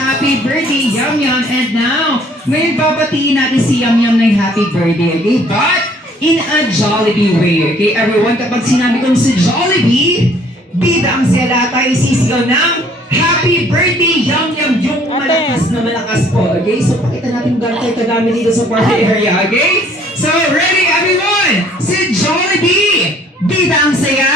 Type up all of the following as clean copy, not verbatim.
happy birthday, Yum Yum. And now, ngayon babatiin natin si Yum Yum ng happy birthday, okay? But, in a Jollibee way, okay? Everyone, kapag sinabi kong si Jollibee, bida ang sila tayo sisigaw ng happy birthday, Yum Yum, yung malakas na malakas po, okay? So, pakita natin gano'n tayo kagami dito sa party area, okay? So, ready everyone? Si Jollibee, bida ang saya,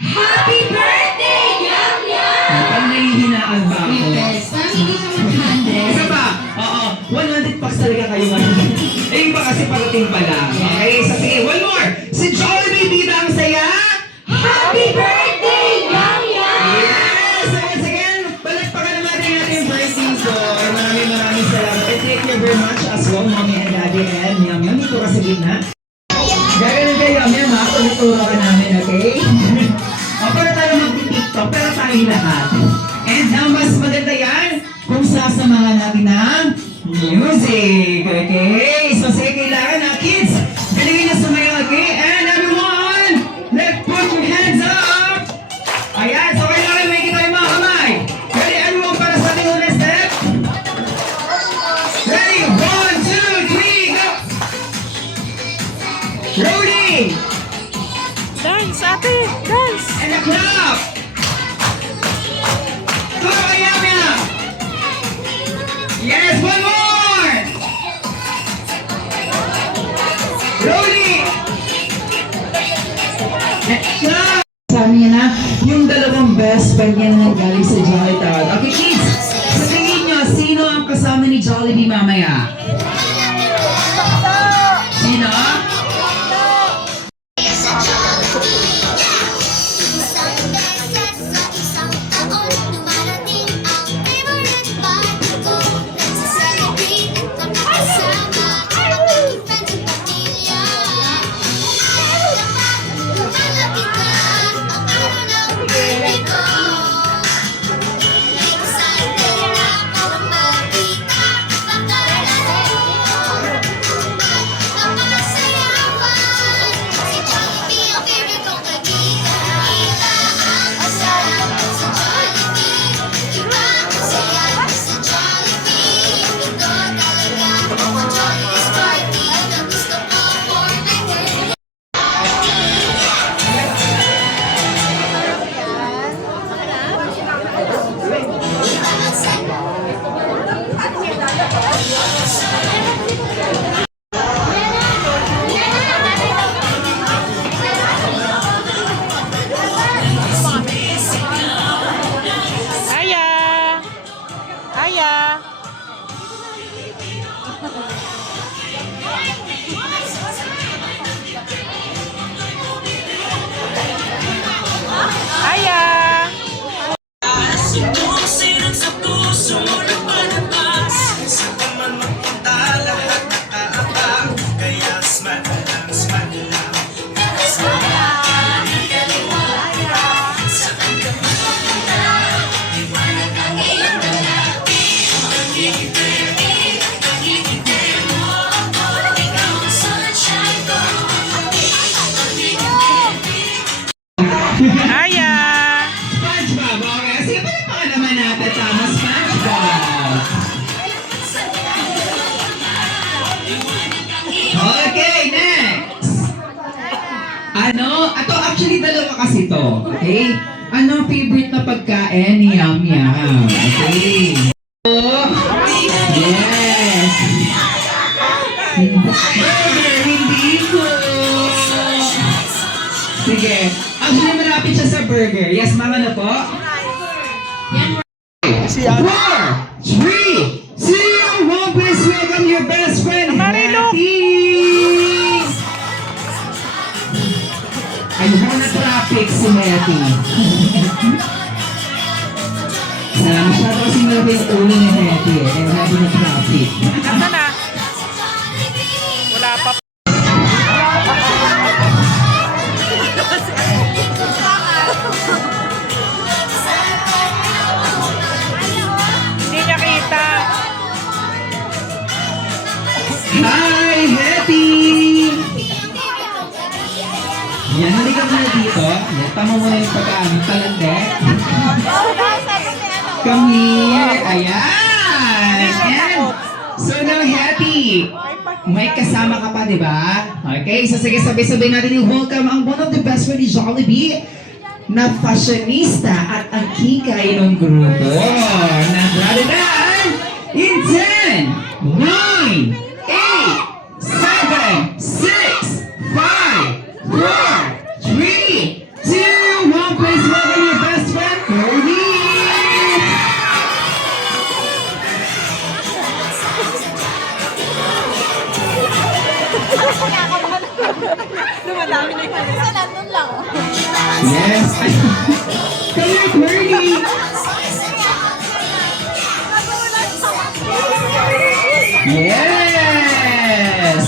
happy birthday, Yum Yum! Parang nahihinaan ba ako? Yes, parang hindi ka 100. Isa pa? Oo, 100 bucks talaga kayo ngayon. Eh, iba kasi parating pala. Okay, so sige, one more. Si Jollibee, bida ang saya, happy birthday, Yum Yum! Yes! So once again, palagpakan naman natin ating birthday boy. Maraming salamat. And thank you very much as well, Mommy and Daddy and Yum Yum. Dito ka sa gitna. Gaganon kayo, Yum Yum, ha? Tulituro ka namin, okay? O, para tayo mag-tiktok, pero tayong lahat. And now, mas maganda yan kung sasamahan natin ng music, okay? So, sige, kailangan na, kids, galigin na sumayo, okay? And everyone, let's put your hands up! Ayan, so kailangan may kita yung mga kamay. Ready, everyone, para sa ating unang step? Ready, 1, 2, 3, go! Rolling! Dance, ate! Dance! And a clap! Go, Yum Yum! Yes, one more! Rolling! And clap! Sabi niya na, yung dalawang best friend niya na galing sa Jolly Town. Okay, kids, sa tingin niyo, sino ang kasama ni Jollibee mamaya? Sino? Aya! Aya! Aya! Sumusunod sa puso mo na palabas. Saan ka man magpunta, lahat nakaabang. Kaya smile lang, smile lang. Saan ka man magpunta, liwanag ang iyong lalaki. Pagiging mo ako, ikaw ang sunshine ko. Aya! SpongeBob, okay? Sige, palagpakan naman natin tama, SpongeBob. Okay, next. Ato actually dalawa kasi to, okay? Ano ang favorite na pagkain ni Yum Yum? Okay. Oh, yes. Burger, hindi ko. Sige. Actually, malapit siya sa burger. Yes, mama na po. 4, 3, 2, 1, please welcome your best friend, Marilu. Hattie! Ayun na traffic si Hattie. Masyado kasi nalabi yung ulo ni Hattie eh. Kaya nabi na traffic. Nasaan na? Wala pa. Hindi niya kita. Hi, Hattie! Yan, halika muna dito. Yan, tama mo na yung pagkaaming talande. Come here. Ayan! May kasama ka pa, di ba? Okay, so sige, sabay-sabay natin i-welcome ang one of the best friend ni Jollibee na fashionista at ang kikay ng grupo. Nagrado na in 10, 9, 8, 7, 6, 5, 4, 3, 2, 1. Please welcome your best friend, Cody! Dumadami na yung Sa nandun lang. Yes! Come here, Cody! Yes!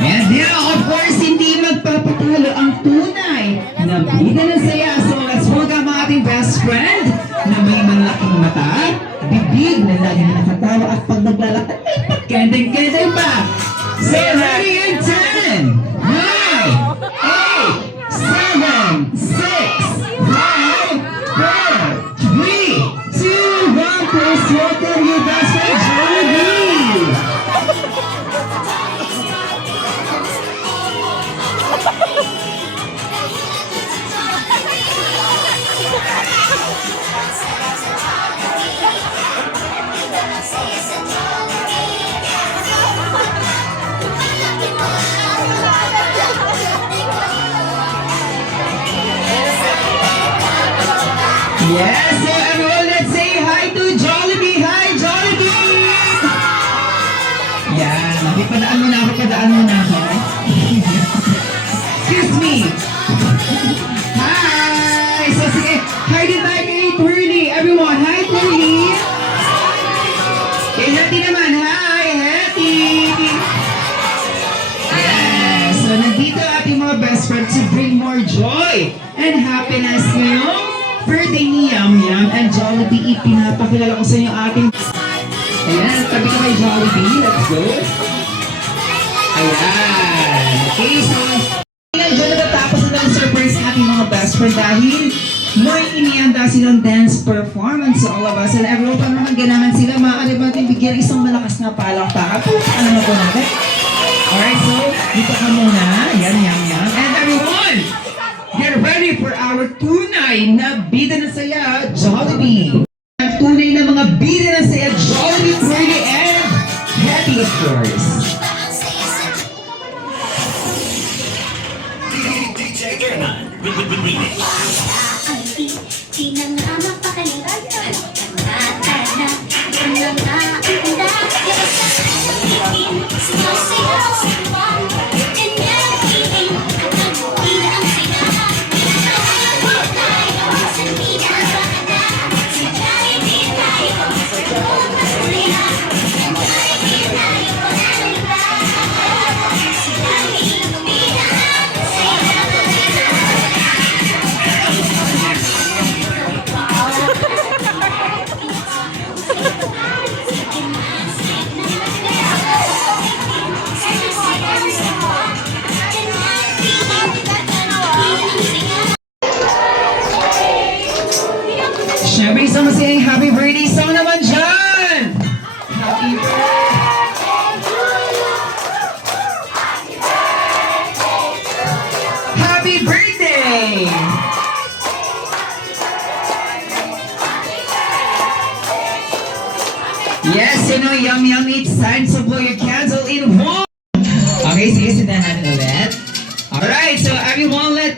And yeah, of course, hindi magpapatalo ang tunay na bida ng saya. So let's welcome ang ating best friend na may malaking mata, bibig na lagi na nakatawa at pag naglalakad ay pagkendeng-kendeng pa. So ready in 10, 9, 8, 7, 6, 5, 4, 3, 2, 1. Please welcome your best friend, Jollibee! Yes, so everyone, let's say hi to Jollibee. Hi, Jollibee! Yan, nakipadaan mo na ako, padaan mo na ako. Excuse me. Hi! So sige, hi din tayo kay Twirly. Everyone, hi Twirly! Kay Hetty naman, hi Hetty! Yes, so nandito ating mga best friends to bring more joy and happiness ngayong birthday ni Yum Yum and Jollibee. Ipinapakilala ko sa inyo ating... Ayan, tabi ka kay Jollibee. Let's go. Ayan. Okay, so... Diyan natatapos na ang surprise ng ating mga best friend dahil may inianda silang dance performance sa all of us. And everyone, paano naman ganahan sila, maaari ba natin bigyan isang malakas na palakpakan? Ano na po natin? Alright, so dito ka muna. Yan, yan, yan. And everyone, get ready for our tunay na bida na saya, Jollibee. Ang tunay na mga bida na saya, Jollibee, Twirly, and Happy, of course. DJ Ernan, remix. Di na nga mapakalimutan. Tara, yun na nga ang handa. Sigaw-sigaw sa buwan. Ganyan feeling. Pagkakita ang sigaw. Tawag tayo sa bida ang banda. Si Jollibee tayo. Sa bukas nila. Jollibee tayo. Walang iba. Si Jollibee bida ang saya. Siyempre, isang masayang happy birthday song naman dyan! Happy Happy birthday! Yes, you know, Yum Yum, it's time to blow your candle in one! Okay, sige, sintahan natin ulit. Alright, so everyone, let's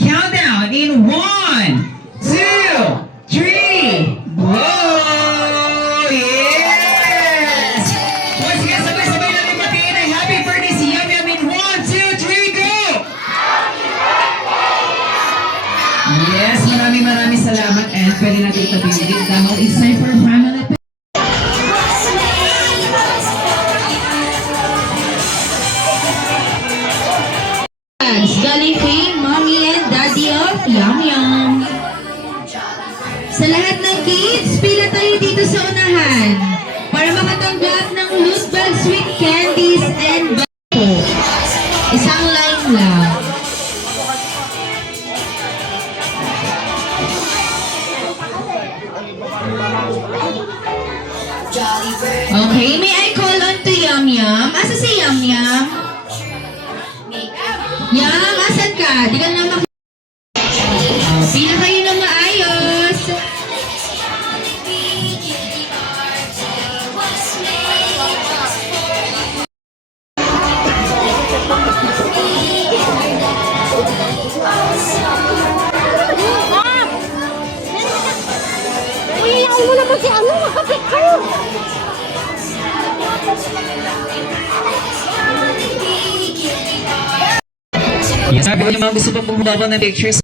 count down in 1, 2, 3, blow! Yes! Once again, sabay-sabay natin patiin ay happy birthday si Yum Yum in 1, 2, 3, go! Yes, maraming salamat and pwede natin itabihin dahil it's time for family. Jollibee, Mommy and Daddy of Yum Yum. Sa lahat ng kids, pila tayo dito sa unahan para makatanggap ng loose bag sweet candies and bako. Isang line lang. Okay, may I call on to Yum Yum? Asa si Yum Yum? Yum, asan ka? Di ka na mak... Pila kayo na maayos. Uy, mo naman si ano, makapicture. Yes, sabi ko yung mga gusto pa bumaba ng pictures,